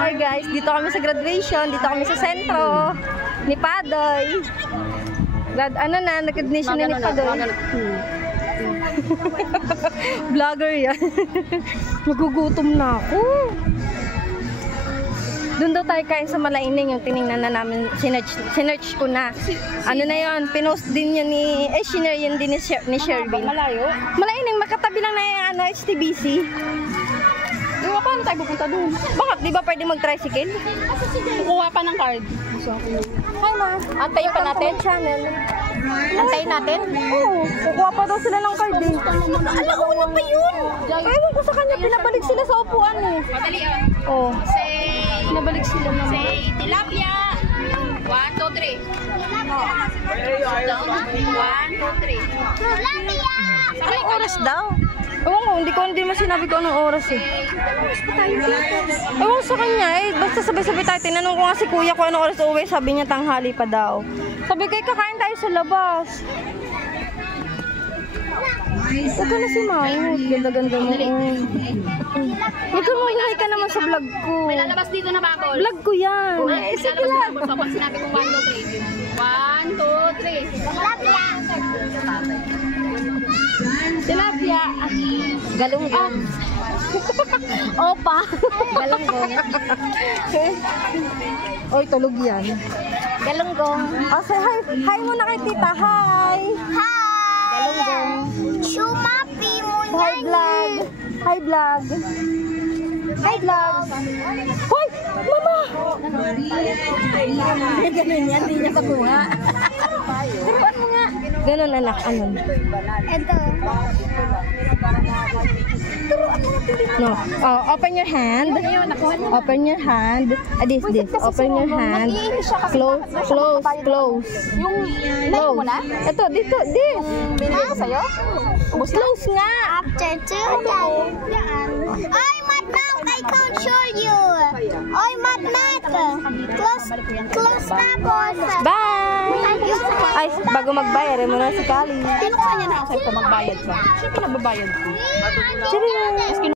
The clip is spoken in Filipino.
Hi guys, dito kami sa graduation, dito kami sa sentro ni Padoy. Nag-ignition ni Padoy. Vlogger yan. Nagugutom na ako. Doon daw tayo kain sa Malaining, yung tinignan na namin, sinerch ko na. Ano na yun, pinost din yun ni, sinare yun din ni Sherwin. Malayo? Malaining, makatabi lang na yung HTBC. Diba paano tayo pupunta doon? Bakit? Di ba pwede mag-tricycle? Kukuha pa ng card. Hi ma. Antayin pa natin? Channel. Antayin natin? Oo. Kukuha pa daw sila ng card din. Alauna pa yun. Ewan ko sa kanya, pinabalik sila sa upuan eh. Madali yun. Oo. Pinabalik sila naman. Say tilapia. 1, 2, 3. 1, 2, 3. Tilapia! Anong oras daw? Ewan ko, hindi mo sinabi ko anong oras eh. Ewan sa kanya eh, basta sabay-sabay tayo. Tinanong ko nga si kuya kung anong oras uwi, sabi niya tanghali pa daw. Sabi ko, kakain tayo sa labas. Huwag ka na si Mahut, ganda-ganda mo. Huwag ka mag-hi ka naman sa vlog ko. May lalabas dito na bakol. Vlog ko yan. May Sige lang. pag sinabi kong 1, 2, 3. 1, 2, 3. Tilapia! Tilapia. Galunggong. Opa. Galunggong. Oy, tulog yan. Galunggong. Oh, say hi. Hi muna kay tita. Hi. Hi! Galunggong. Shumapi mo Hi vlog. Hi vlog. Hi vlog. Hoy, mama. Ganun yan, hindi niya pakuha. Turuan mo nga. Ganun anak, anon. Ito. No. Oh, open your hand. Open your hand. This. Open your hand. Close. Yung mo na? Ito, dito, this. Binigay ko sa'yo? Close nga. After 2 days. Oy, Matnak! I can't show you. Oy, Matnak! Close na po. Bye. Ay, bago magbayad, mo na si Kali. Sino kanya na ako sa'yo magbayad ka? Sino nagbabayad ko? Cheers.